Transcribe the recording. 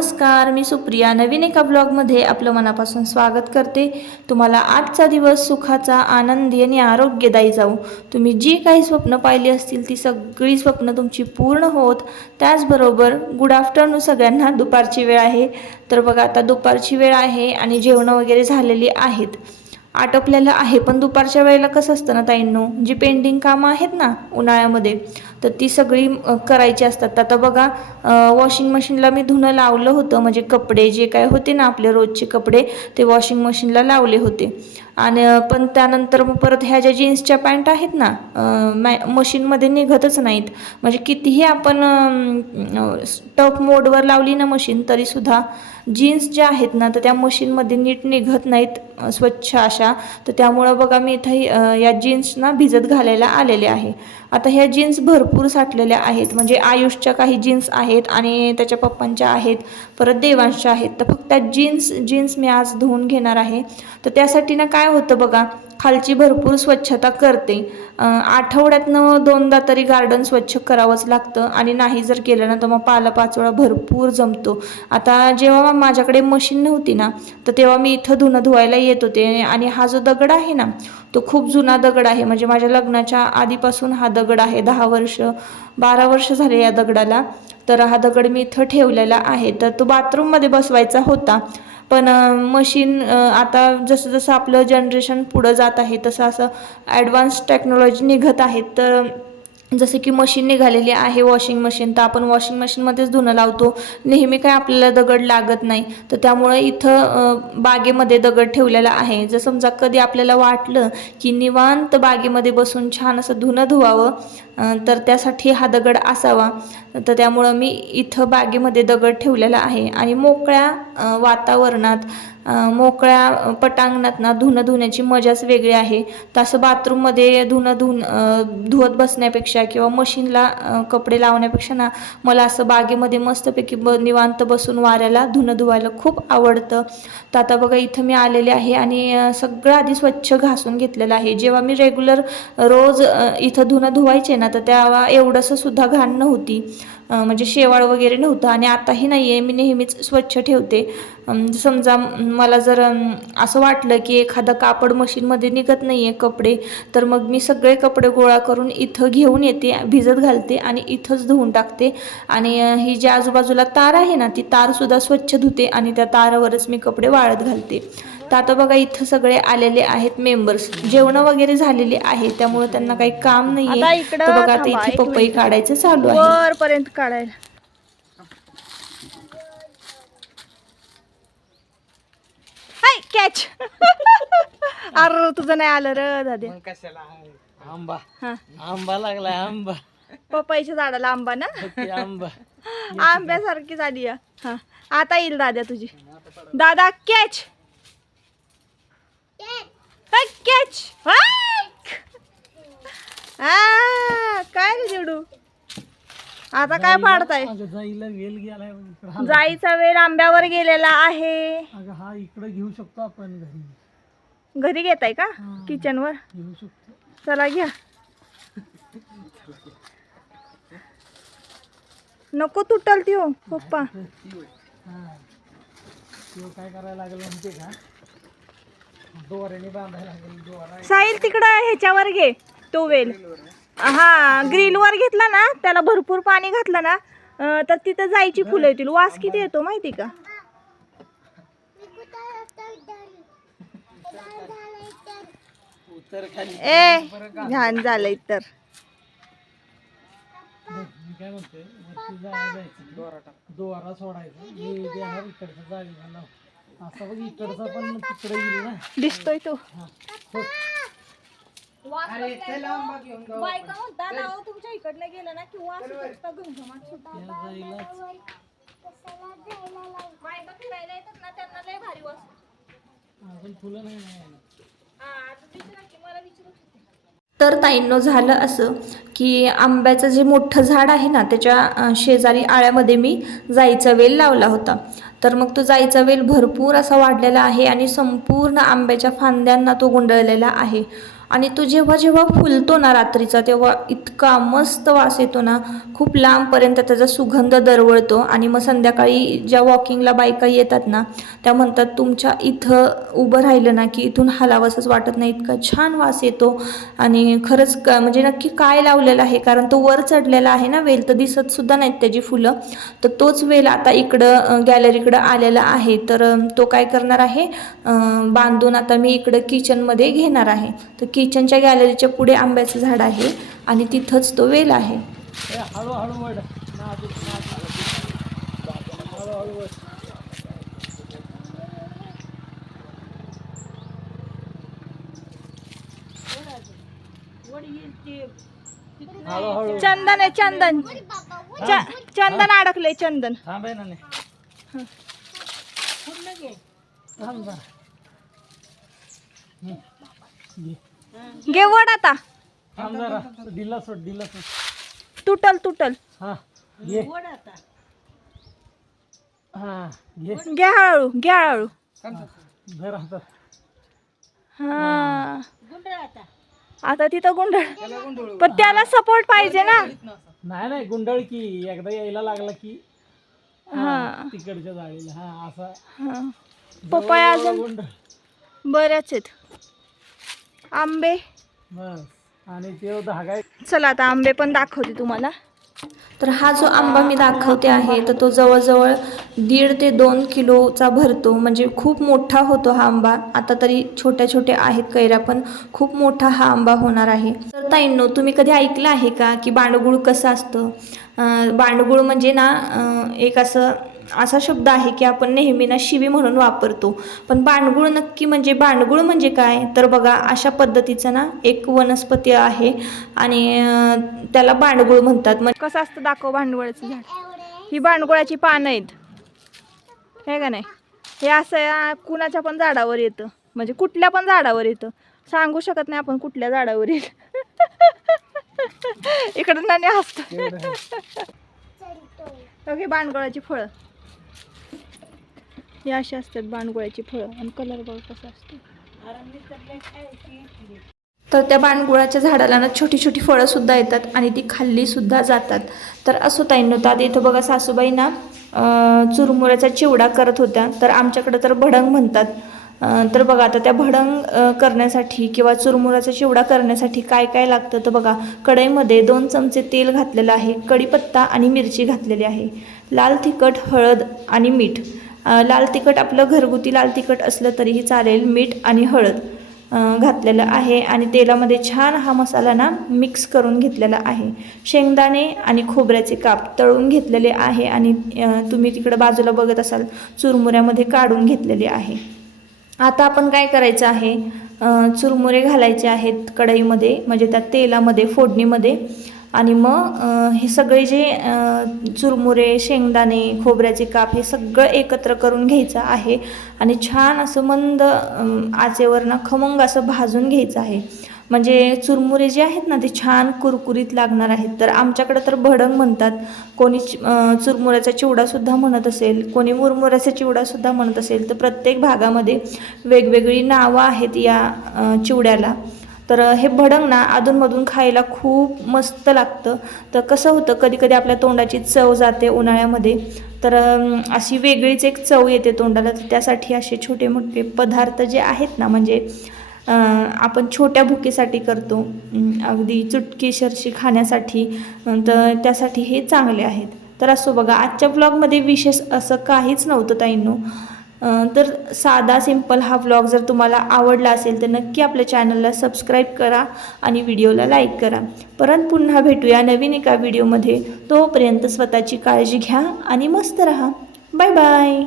नमस्कार मी सुप्रिया. नवीन एका ब्लॉगमध्ये आपलं मनापासून स्वागत करते. तुम्हाला आजचा दिवस सुखाचा आनंदी आणि आरोग्यदायी जाऊ तुम्ही जी काही स्वप्न पाहिली असतील ती सगळी स्वप्न तुमची पूर्ण होत. त्याचबरोबर गुड आफ्टरनून सगळ्यांना. दुपारची वेळ आहे. तर बघा आता दुपारची वेळ आहे आणि जेवणं वगैरे झालेली आहेत. आटोपलेलं आहे. पण दुपारच्या वेळेला कसं असतं ना ताईंनो जी पेंडिंग कामं आहेत ना उन्हाळ्यामध्ये तर ती सगळी करायची असतात. आता बघा वॉशिंग मशीनला मी धुणं लावलं होतं. म्हणजे कपडे जे काय होते ना आपले रोजचे कपडे ते वॉशिंग मशीनला लावले होते. आणि पण त्यानंतर मग परत ह्या ज्या जीन्सच्या पॅन्ट आहेत ना मॅ मशीनमध्ये निघतच नाहीत. म्हणजे कितीही आपण टफ मोडवर लावली ना मशीन तरीसुद्धा जीन्स ज्या आहेत ना तर त्या मशीनमध्ये नीट निघत नाहीत स्वच्छ अशा. तर त्यामुळं बघा मी इथं या जीन्सना भिजत घालायला आलेले आहे. आता ह्या जीन्स भरपूर साठलेल्या आहेत. म्हणजे आयुषच्या काही जीन्स आहेत आणि त्याच्या पप्पांच्या आहेत परत देवांशच्या आहेत. तर फक्त जीन्स जीन्स मी आज धुवून घेणार आहे. तर त्यासाठी ना काय होतं बघा खालची भरपूर स्वच्छता करते. आठवड्यातनं दोनदा तरी गार्डन स्वच्छ करावंच लागतं आणि नाही जर केलं ना तर मग पालापाचोळा भरपूर जमतो. आता जेव्हा माझ्याकडे मशीन नव्हती ना तर तेव्हा मी इथं धुणं धुवायला येत होते आणि हा जो दगड आहे ना तो खूप जुना दगड आहे. म्हणजे माझ्या लग्नाच्या आधीपासून हा दगड आहे. दहा वर्ष बारा वर्ष झाले या दगडाला. तर हा दगड मी इथं ठेवलेला आहे. तर तो बाथरूममध्ये बसवायचा होता. पण मशीन आता जसं जसं आपलं जनरेशन पुढं जात आहे तसं असं ॲडव्हान्स टेक्नॉलॉजी निघत आहेत तर जसं की मशीन निघालेली आहे वॉशिंग मशीन तर आपण वॉशिंग मशीनमध्येच धुणं लावतो. नेहमी काय आपल्याला दगड लागत नाही. तर त्यामुळे इथं बागेमध्ये दगड ठेवलेला आहे. जर समजा कधी आपल्याला वाटलं की निवांत बागेमध्ये बसून छान असं धुणं धुवावं तर त्यासाठी हा दगड असावा. तर त्यामुळं मी इथं बागेमध्ये दगड ठेवलेला आहे. आणि मोकळ्या वातावरणात मोकळ्या पटांगणात ना धुणं धुण्याची मजाच वेगळी आहे. तसं बाथरूममध्ये धुणं धुन धुवत बसण्यापेक्षा किंवा मशीनला कपडे लावण्यापेक्षा ना मला असं बागेमध्ये मस्तपैकी ब निवांत बसून वाऱ्याला धुणं धुवायला खूप आवडतं. तर आता बघा इथं मी आलेले आहे आणि सगळं आधी स्वच्छ घासून घेतलेलं आहे. जेव्हा मी रेग्युलर रोज इथं धुणं धुवायचे ना तर तेव्हा एवढंसं सुद्धा घाण नव्हती. म्हणजे शेवाळ वगैरे नव्हतं आणि आताही नाही आहे मी नेहमीच स्वच्छ ठेवते. समजा मला जर असं वाटलं की एखादं कापड मशीनमध्ये निघत नाही आहे कपडे तर मग मी सगळे कपडे गोळा करून इथं घेऊन येते भिजत घालते आणि इथंच धुवून टाकते. आणि ही जी आजूबाजूला तार आहे ना ती तारसुद्धा स्वच्छ धुते आणि त्या तारावरच मी कपडे वाळत घालते. तर आता बघा इथं सगळे आलेले आहेत मेंबर्स जेवणं वगैरे झालेली आहे त्यामुळे त्यांना काही काम नाही आता आहे इकडं तर बघा आता इथे पपई. काढायचं चालू आहे. वर पर्यंत काढायला. हाय कॅच अरे तुझं नाही आलं र कशाला आंबा. हा. आंबा लागलाय आंबा. पपईच्या झाडाला आंबा ना? आंबा. आंब्यासारखी झाली. हा. आता येईल दाद्या तुझी. दादा कॅच कॅच काय रे जेवडू आता काय पाडताय जाईला वेल गेलाय. जाईचा वेळ आंब्यावर गेलेला आहे. अगं हा इकडे घेऊ शकतो आपण घरी. घरी घेताय का? हा. किचन वर घेऊ शकतो. चला घ्या. नको तुटल ती हो पप्पा. हा. तो काय करायला लागलं माहितीये का? दोऱ्याने बांधायला लागेल दोरा साहिल तिकडं ह्याच्यावर घे तो वेल हा ग्रिल वर घेतला ना त्याला भरपूर पाणी घातलं ना अं, तर तिथं जायची फुलं येतील. वास किती येतो माहिती का? उतर खाली. ए घाण झालंय तर. मी काय म्हणतोय वरती जायला जायचं दोरा टाक दोरा सोडायचा. मी देणार इकडचं जाळीला लाव असं बघ इकडचा पण तिकडे येईल ना. दिसतोय तो. अरे चल आंबा घेऊन जाऊ बायका म्हणता ना तुमच्या इकडनं गेलं ना किंवा घमघमाट सुटतो. त्या जाईलाच बायका फिरायला येतात ना त्यांना लय भारी वास अजून फुलं नाही ना यायला. हा, आता विचारा की मला विचारत होते. तर ताईंनो झालं असं की आंब्याचं जे मोठं झाड आहे ना त्याच्या शेजारी आळ्यामध्ये मी जाईचा वेल लावला होता. तर मग तो जायचा वेल भरपूर असा वाढलेला आहे आणि संपूर्ण आंब्याच्या फांद्यांना तो गुंडळलेला आहे. आणि तो जेव्हा जेव्हा फुलतो ना रात्रीचा तेव्हा इतका मस्त वास येतो ना खूप लांबपर्यंत त्याचा सुगंध दरवळतो. आणि मग संध्याकाळी ज्या वॉकिंगला बायका येतात ना त्या म्हणतात तुमच्या इथं उभं राहिलं ना की इथून हलावासच वाटत नाही इतका छान वास येतो. आणि खरंच का म्हणजे नक्की काय लावलेलं आहे कारण तो वर चढलेला आहे ना वेल तर दिसतसुद्धा नाहीत त्याची फुलं. तर तोच वेल आता इकडं गॅलरीकडं आलेला आहे. तर तो काय करणार आहे? बांधून आता मी इकडं किचनमध्ये घेणार आहे. तर किचनच्या गॅलरीच्या पुढे आंब्याचं झाड आहे आणि तिथंच तो वेल आहे. चंदन आहे चंदन. च- चंदन अडकलंय चंदन. थांब घे. वड आता. थांब जरा. दिला सोड दिला सोड. तुटल तुटल. हा घे. हा घे. हळू हातात हा. आता तिथं गुंडळ. पण त्याला सपोर्ट पाहिजे ना. नाही नाही गुंडळ की एकदा यायला लागला की हा तिकडच्या जाळीला. हा असा. हा. पपया अजून गुंडळ. बऱ्याच आहेत. आंबे. बस. आणि ते चला आता आंबे पण दाखवते तुम्हाला. तर हा जो आंबा मी दाखवते आहे तर तो जवळजवळ दीड ते दोन किलोचा भरतो. म्हणजे खूप मोठा होतो हा आंबा. आता तरी छोट्या छोट्या आहेत कैऱ्या पण खूप मोठा हा आंबा होणार आहे. तर ताईंनो तुम्ही कधी ऐकलं आहे का की बांडगुळ कसं असतं? बांडगुळ म्हणजे ना एक असं असा शब्द आहे की आपण नेहमी ना शिवी म्हणून वापरतो. पण बांडगुळ नक्की म्हणजे बांडगुळ म्हणजे काय? तर बघा अशा पद्धतीचं ना एक वनस्पती आहे आणि त्याला बांडगुळ म्हणतात. म्हणजे कसं असतं दाखव भांडवळाचं झाड. ही भांडवळाची पानं आहेत. हे का नाही? हे असं या कुणाच्या पण झाडावर येतं. म्हणजे कुठल्या पण झाडावर येतं. सांगू शकत नाही आपण कुठल्या झाडावर येईल. इकडं नाणे असतं हे बाणगोळाची फळं. हे असे असतात बाणगुळ्याची फळं आणि कलर बघ कसं असतो. तर त्या बाणगुळाच्या झाडाला ना छोटी छोटी फळं सुद्धा येतात आणि ती खाल्ली सुद्धा जातात. तर असो ताईंनो तर आता इथं बघा सासूबाई ना चुरमुऱ्याचा चिवडा करत होत्या. तर आमच्याकडं तर भडंग म्हणतात. तर बघा आता त्या भडंग करण्यासाठी किंवा चुरमुऱ्याचा चिवडा करण्यासाठी काय काय लागतं तर बघा कढईमध्ये दोन चमचे तेल घातलेलं आहे कढीपत्ता आणि मिरची घातलेली आहे. लाल तिखट हळद आणि मीठ. लाल तिखट आपलं घरगुती लाल तिखट असलं तरीही चालेल मीठ आणि हळद घातलेलं आहे. आणि तेलामध्ये छान हा मसाला ना मिक्स करून घेतलेला आहे. शेंगदाणे आणि खोबऱ्याचे काप तळून घेतलेले आहे आणि तुम्ही तिकडं बाजूला बघत असाल चुरमुऱ्यामध्ये काढून घेतलेले आहे. आता आपण काय करायचं आहे? चुरमुरे घालायचे आहेत कढईमध्ये म्हणजे त्या तेलामध्ये फोडणीमध्ये. आणि मग हे सगळे जे चुरमुरे शेंगदाणे खोबऱ्याचे काप हे सगळं एकत्र करून घ्यायचं आहे. आणि छान असं मंद आचेवरनं आचेवर ना खमंग असं भाजून घ्यायचं आहे. म्हणजे चुरमुरे जे आहेत ना ते छान कुरकुरीत लागणार आहेत. तर आमच्याकडे तर भडंग म्हणतात. कोणी चुरमुऱ्याचा चिवडासुद्धा म्हणत असेल कोणी मुरमुऱ्याचा चिवडासुद्धा म्हणत असेल तर प्रत्येक भागामध्ये वेगवेगळी नावं आहेत या चिवड्याला. तर हे भडंग ना अधूनमधून खायला खूप मस्त लागतं. तर कसं होतं कधी कधी आपल्या तोंडाची चव जाते उन्हाळ्यामध्ये. तर अशी वेगळीच एक चव येते तोंडाला. तर त्यासाठी असे छोटे मोठे पदार्थ जे आहेत ना म्हणजे आपण छोट्या भुकेसाठी करतो अगदी चुटकीसरशी खाण्यासाठी तर त्यासाठी हे चांगले आहेत. तर असो बघा आजच्या ब्लॉगमध्ये विशेष असं काहीच नव्हतं ताईंनो. तर साधा सिंपल हा व्लॉग जर तुम्हाला आवडला असेल तर नक्की आपल्या चॅनलला सबस्क्राईब करा आणि व्हिडिओला लाईक करा. परत पुन्हा भेटूया नवीन एका व्हिडिओमध्ये तोपर्यंत स्वतःची काळजी घ्या आणि मस्त राहा. Bye bye